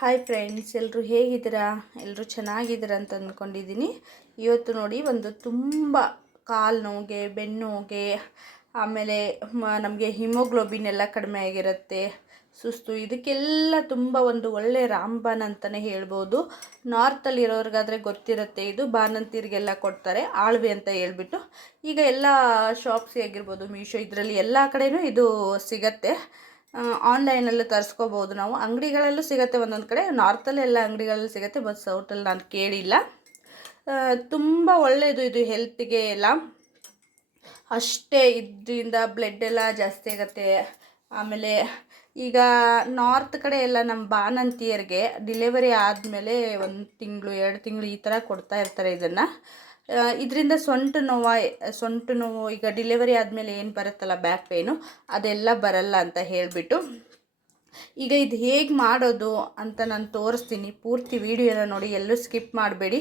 Hi friends, ಎಲ್ಲರೂ ಹೇಗಿದ್ದೀರಾ? ಎಲ್ಲರೂ ಚೆನ್ನಾಗಿದ್ದೀರಾ ಅಂತ ಅಂದ್ಕೊಂಡಿದ್ದೀನಿ. ಇವತ್ತು ನೋಡಿ, ಒಂದು ತುಂಬ ಕಾಲು ನೋವಿಗೆ, ಬೆನ್ನು ನೋವಿಗೆ, ಆಮೇಲೆ ನಮಗೆ ಹಿಮೋಗ್ಲೋಬಿನ್ ಎಲ್ಲ ಕಡಿಮೆ ಆಗಿರುತ್ತೆ, ಸುಸ್ತು, ಇದಕ್ಕೆಲ್ಲ ತುಂಬ ಒಂದು ಒಳ್ಳೆ ರಾಮಬಾನ್ ಅಂತಲೇ ಹೇಳ್ಬೋದು. ನಾರ್ತಲ್ಲಿ ಇರೋರಿಗಾದರೆ ಗೊತ್ತಿರುತ್ತೆ, ಇದು ಬಾಣಂತಿರಿಗೆಲ್ಲ ಕೊಡ್ತಾರೆ, ಆಳ್ವಿ ಅಂತ ಹೇಳ್ಬಿಟ್ಟು. ಈಗ ಎಲ್ಲ ಶಾಪ್ಸ್ ಆಗಿರ್ಬೋದು, ಮೀಶೋ, ಇದರಲ್ಲಿ ಎಲ್ಲ ಕಡೆಯೂ ಇದು ಸಿಗತ್ತೆ. ಆನ್ಲೈನಲ್ಲೂ ತರಿಸ್ಕೋಬೋದು, ನಾವು ಅಂಗಡಿಗಳಲ್ಲೂ ಸಿಗುತ್ತೆ. ಒಂದೊಂದು ಕಡೆ ನಾರ್ತಲ್ಲಿ ಎಲ್ಲ ಅಂಗಡಿಗಳಲ್ಲೂ ಸಿಗುತ್ತೆ, ಬಟ್ ಸೌತಲ್ಲಿ ನಾನು ಕೇಳಿಲ್ಲ. ತುಂಬ ಒಳ್ಳೆಯದು ಇದು ಹೆಲ್ತಿಗೆ ಎಲ್ಲ. ಅಷ್ಟೇ ಇದರಿಂದ ಬ್ಲಡ್ ಎಲ್ಲ ಜಾಸ್ತಿ ಆಗುತ್ತೆ. ಆಮೇಲೆ ಈಗ ನಾರ್ತ್ ಕಡೆ ಎಲ್ಲ ನಮ್ಮ ಬಾಣಂತಿಯರಿಗೆ ಡಿಲಿವರಿ ಆದಮೇಲೆ 1 ತಿಂಗಳು 2 ತಿಂಗಳು ಈ ಥರ ಕೊಡ್ತಾ ಇರ್ತಾರೆ ಇದನ್ನು. ಇದರಿಂದ ಸೊಂಟು ನೋವು ಈಗ ಡಿಲಿವರಿ ಆದಮೇಲೆ ಏನು ಬರುತ್ತಲ್ಲ, ಬ್ಯಾಕ್ ಪೇನು, ಅದೆಲ್ಲ ಬರಲ್ಲ ಅಂತ ಹೇಳಿಬಿಟ್ಟು. ಈಗ ಇದು ಹೇಗೆ ಮಾಡೋದು ಅಂತ ನಾನು ತೋರಿಸ್ತೀನಿ. ಪೂರ್ತಿ ವಿಡಿಯೋನ ನೋಡಿ, ಎಲ್ಲೂ ಸ್ಕಿಪ್ ಮಾಡಬೇಡಿ.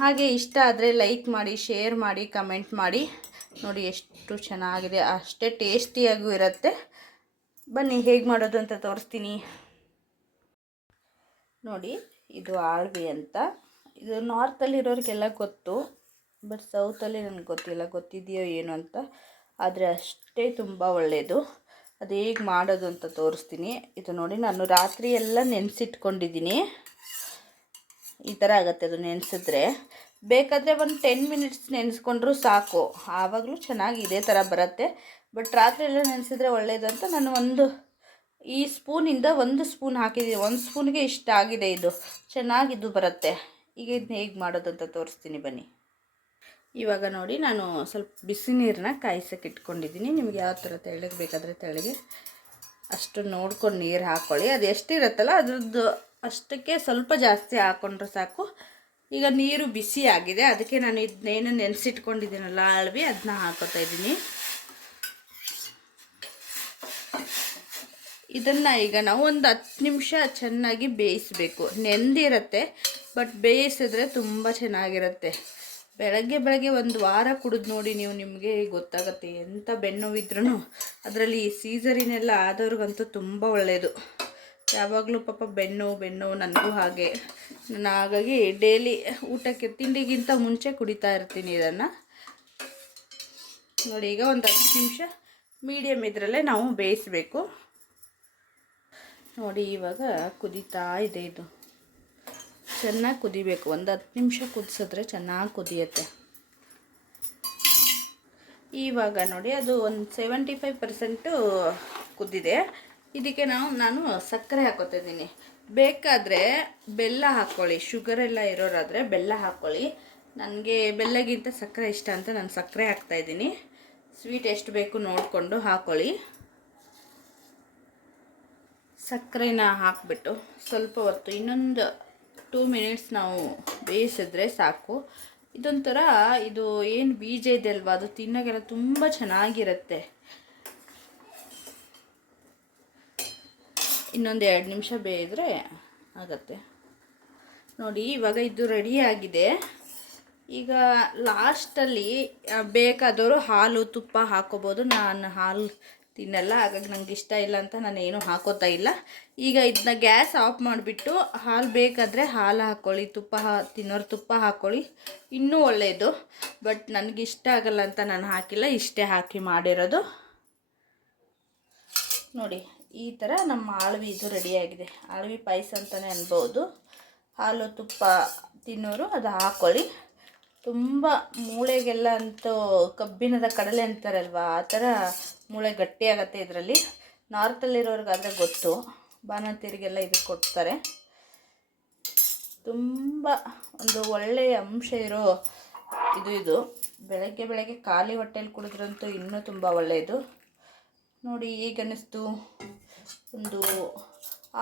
ಹಾಗೆ ಇಷ್ಟ ಆದರೆ ಲೈಕ್ ಮಾಡಿ, ಶೇರ್ ಮಾಡಿ, ಕಮೆಂಟ್ ಮಾಡಿ. ನೋಡಿ ಎಷ್ಟು ಚೆನ್ನಾಗಿದೆ, ಅಷ್ಟೇ ಟೇಸ್ಟಿಯಾಗೂ ಇರುತ್ತೆ. ಬನ್ನಿ ಹೇಗೆ ಮಾಡೋದು ಅಂತ ತೋರಿಸ್ತೀನಿ. ನೋಡಿ, ಇದು ಆಳ್ವಿ ಅಂತ. ಇದು ನಾರ್ತಲ್ಲಿರೋರಿಗೆಲ್ಲ ಗೊತ್ತು, ಬಟ್ ಸೌತಲ್ಲಿ ನನಗೆ ಗೊತ್ತಿಲ್ಲ, ಗೊತ್ತಿದೆಯೋ ಏನು ಅಂತ. ಆದರೆ ಅಷ್ಟೇ ತುಂಬ ಒಳ್ಳೆಯದು. ಅದು ಹೇಗೆ ಮಾಡೋದು ಅಂತ ತೋರಿಸ್ತೀನಿ. ಇದು ನೋಡಿ, ನಾನು ರಾತ್ರಿ ಎಲ್ಲ ನೆನೆಸಿಟ್ಕೊಂಡಿದ್ದೀನಿ. ಈ ಥರ ಆಗುತ್ತೆ ಅದು ನೆನೆಸಿದ್ರೆ. ಬೇಕಾದರೆ ಒಂದು 10 ಮಿನಿಟ್ಸ್ ನೆನೆಸ್ಕೊಂಡ್ರೂ ಸಾಕು, ಆವಾಗಲೂ ಚೆನ್ನಾಗಿ ಇದೇ ಥರ ಬರುತ್ತೆ. ಬಟ್ ರಾತ್ರಿ ಎಲ್ಲ ನೆನೆಸಿದ್ರೆ ಒಳ್ಳೆಯದು ಅಂತ ನಾನು ಈ ಸ್ಪೂನಿಂದ 1 ಸ್ಪೂನ್ ಹಾಕಿದ್ದೀನಿ. 1 ಸ್ಪೂನ್ಗೆ ಇಷ್ಟ ಆಗಿದೆ. ಇದು ಚೆನ್ನಾಗಿದ್ದು ಬರುತ್ತೆ. ಈಗ ಇದನ್ನ ಹೇಗೆ ಮಾಡೋದು ಅಂತ ತೋರಿಸ್ತೀನಿ ಬನ್ನಿ. ಇವಾಗ ನೋಡಿ, ನಾನು ಸ್ವಲ್ಪ ಬಿಸಿ ನೀರನ್ನ ಕಾಯಿಸೋಕೆ ಇಟ್ಕೊಂಡಿದ್ದೀನಿ. ನಿಮ್ಗೆ ಯಾವ ಥರ ತೆಳ್ಳಗೆ ಬೇಕಾದರೆ ತೆಳ್ಳಗೆ ಅಷ್ಟು ನೋಡ್ಕೊಂಡು ನೀರು ಹಾಕ್ಕೊಳ್ಳಿ. ಅದು ಎಷ್ಟಿರುತ್ತಲ್ಲ ಅದ್ರದ್ದು ಅಷ್ಟಕ್ಕೆ ಸ್ವಲ್ಪ ಜಾಸ್ತಿ ಹಾಕ್ಕೊಂಡ್ರೆ ಸಾಕು. ಈಗ ನೀರು ಬಿಸಿ ಆಗಿದೆ, ಅದಕ್ಕೆ ನಾನು ಇದನ್ನೇನು ನೆನೆಸಿಟ್ಕೊಂಡಿದ್ದೀನಲ್ಲ ಆಳ್ವಿ, ಅದನ್ನ ಹಾಕೋತಾ ಇದ್ದೀನಿ. ಇದನ್ನು ಈಗ ನಾವು ಒಂದು 10 ನಿಮಿಷ ಚೆನ್ನಾಗಿ ಬೇಯಿಸಬೇಕು. ನೆಂದಿರುತ್ತೆ, ಬಟ್ ಬೇಯಿಸಿದ್ರೆ ತುಂಬ ಚೆನ್ನಾಗಿರುತ್ತೆ. ಬೆಳಗ್ಗೆ 1 ವಾರ ಕುಡಿದು ನೋಡಿ ನೀವು, ನಿಮಗೆ ಗೊತ್ತಾಗುತ್ತೆ. ಎಂಥ ಬೆನ್ನೋವಿದ್ರೂ ಅದರಲ್ಲಿ ಸೀಸರಿನೆಲ್ಲ ಆದವ್ರಿಗಂತೂ ತುಂಬ ಒಳ್ಳೆಯದು. ಯಾವಾಗಲೂ ಪಾಪ ಬೆನ್ನು ನನಗೂ ಹಾಗೆ. ನಾನು ಹಾಗಾಗಿ ಡೈಲಿ ಊಟಕ್ಕೆ ತಿಂಡಿಗಿಂತ ಮುಂಚೆ ಕುಡಿತಾ ಇರ್ತೀನಿ ಇದನ್ನು. ನೋಡಿ, ಈಗ ಒಂದು 10 ನಿಮಿಷ ಮೀಡಿಯಮ್ ಇದರಲ್ಲೇ ನಾವು ಬೇಯಿಸಬೇಕು. ನೋಡಿ, ಇವಾಗ ಕುದೀತಾ ಇದೆ. ಇದು ಚೆನ್ನಾಗಿ ಕುದಿಬೇಕು. ಒಂದು 10 ನಿಮಿಷ ಕುದಿಸಿದ್ರೆ ಚೆನ್ನಾಗಿ ಕುದಿಯುತ್ತೆ. ಇವಾಗ ನೋಡಿ, ಅದು ಒಂದು 75% ಕುದ್ದಿದೆ. ಇದಕ್ಕೆ ನಾನು ಸಕ್ಕರೆ ಹಾಕೋತಾ ಇದ್ದೀನಿ. ಬೇಕಾದರೆ ಬೆಲ್ಲ ಹಾಕ್ಕೊಳ್ಳಿ, ಶುಗರ್ ಎಲ್ಲ ಇರೋರಾದರೆ ಬೆಲ್ಲ ಹಾಕ್ಕೊಳ್ಳಿ. ನನಗೆ ಬೆಲ್ಲಗಿಂತ ಸಕ್ಕರೆ ಇಷ್ಟ ಅಂತ ನಾನು ಸಕ್ಕರೆ ಹಾಕ್ತಾಯಿದ್ದೀನಿ. ಸ್ವೀಟ್ ಎಷ್ಟು ಬೇಕು ನೋಡಿಕೊಂಡು ಹಾಕ್ಕೊಳ್ಳಿ. ಸಕ್ಕರೆನ ಹಾಕಿಬಿಟ್ಟು ಸ್ವಲ್ಪ ಹೊತ್ತು, ಇನ್ನೊಂದು 2 ಮಿನಿಟ್ಸ್ ನಾವು ಬೇಯಿಸಿದ್ರೆ ಸಾಕು. ಇದೊಂಥರ, ಇದು ಏನು ಬೀಜ ಇದೆ ಅಲ್ವಾ, ಅದು ತಿನ್ನೋಕ್ಕೆಲ್ಲ ತುಂಬ ಚೆನ್ನಾಗಿರುತ್ತೆ. ಇನ್ನೊಂದು 2 ನಿಮಿಷ ಬೇಯಿದ್ರೆ ಆಗುತ್ತೆ. ನೋಡಿ, ಇವಾಗ ಇದು ರೆಡಿಯಾಗಿದೆ. ಈಗ ಲಾಸ್ಟಲ್ಲಿ ಬೇಕಾದವರು ಹಾಲು ತುಪ್ಪ ಹಾಕೋಬೋದು. ನಾನು ಹಾಲು ತಿನ್ನಲ್ಲ, ಹಾಗಾಗಿ ನನಗೆ ಇಷ್ಟ ಇಲ್ಲ ಅಂತ ನಾನು ಏನೂ ಹಾಕೋತಾ ಇಲ್ಲ. ಈಗ ಇದನ್ನ ಗ್ಯಾಸ್ ಆಫ್ ಮಾಡಿಬಿಟ್ಟು ಹಾಲು ಬೇಕಾದರೆ ಹಾಲು ಹಾಕ್ಕೊಳ್ಳಿ, ತಿನ್ನೋರು ತುಪ್ಪ ಹಾಕ್ಕೊಳ್ಳಿ, ಇನ್ನೂ ಒಳ್ಳೆಯದು. ಬಟ್ ನನಗಿಷ್ಟ ಆಗಲ್ಲ ಅಂತ ನಾನು ಹಾಕಿಲ್ಲ, ಇಷ್ಟೇ ಹಾಕಿ ಮಾಡಿರೋದು. ನೋಡಿ, ಈ ಥರ ನಮ್ಮ ಆಳ್ವಿ ಇದು ರೆಡಿಯಾಗಿದೆ. ಆಳ್ವಿ ಪಾಯಸ ಅಂತಲೇ ಅನ್ಬೋದು. ಹಾಲು ತುಪ್ಪ ತಿನ್ನೋರು ಅದು ಹಾಕ್ಕೊಳ್ಳಿ. ತುಂಬ ಮೂಳೆಗೆಲ್ಲ ಅಂತೂ ಕಬ್ಬಿಣದ ಕಡಲೆ ಅಂತಾರಲ್ವ, ಆ ಥರ ಮೂಳೆ ಗಟ್ಟಿಯಾಗತ್ತೆ ಇದರಲ್ಲಿ. ನಾರ್ತಲ್ಲಿರೋರಿಗಾದರೆ ಗೊತ್ತು, ಬಾಣಂತಿಯರಿಗೆಲ್ಲ ಇದು ಕೊಡ್ತಾರೆ. ತುಂಬ ಒಂದು ಒಳ್ಳೆಯ ಅಂಶ ಇರೋ ಇದು ಬೆಳಗ್ಗೆ ಖಾಲಿ ಹೊಟ್ಟೆಯಲ್ಲಿ ಕುಡಿದ್ರಂತೂ ಇನ್ನೂ ತುಂಬ ಒಳ್ಳೆಯದು. ನೋಡಿ, ಈಗ ಅನ್ನಿಸ್ತು ಒಂದು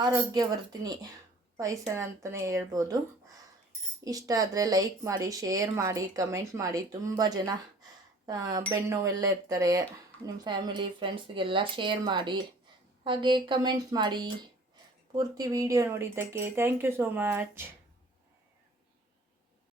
ಆರೋಗ್ಯವರ್ಧಿನಿ ಪಾಯಸ ಅಂತಲೇ ಹೇಳ್ಬೋದು. ಇಷ್ಟ ಆದರೆ ಲೈಕ್ ಮಾಡಿ, ಶೇರ್ ಮಾಡಿ, ಕಮೆಂಟ್ ಮಾಡಿ. ತುಂಬ ಜನ ಬೆನ್ನೋವೆಲ್ಲ ಇರ್ತಾರೆ, ನಿಮ್ಮ ಫ್ಯಾಮಿಲಿ ಫ್ರೆಂಡ್ಸ್ಗೆಲ್ಲ ಶೇರ್ ಮಾಡಿ, ಹಾಗೆ ಕಮೆಂಟ್ ಮಾಡಿ. ಪೂರ್ತಿ ವಿಡಿಯೋ ನೋಡಿದ್ದಕ್ಕೆ ಥ್ಯಾಂಕ್ ಯು ಸೋ ಮಚ್.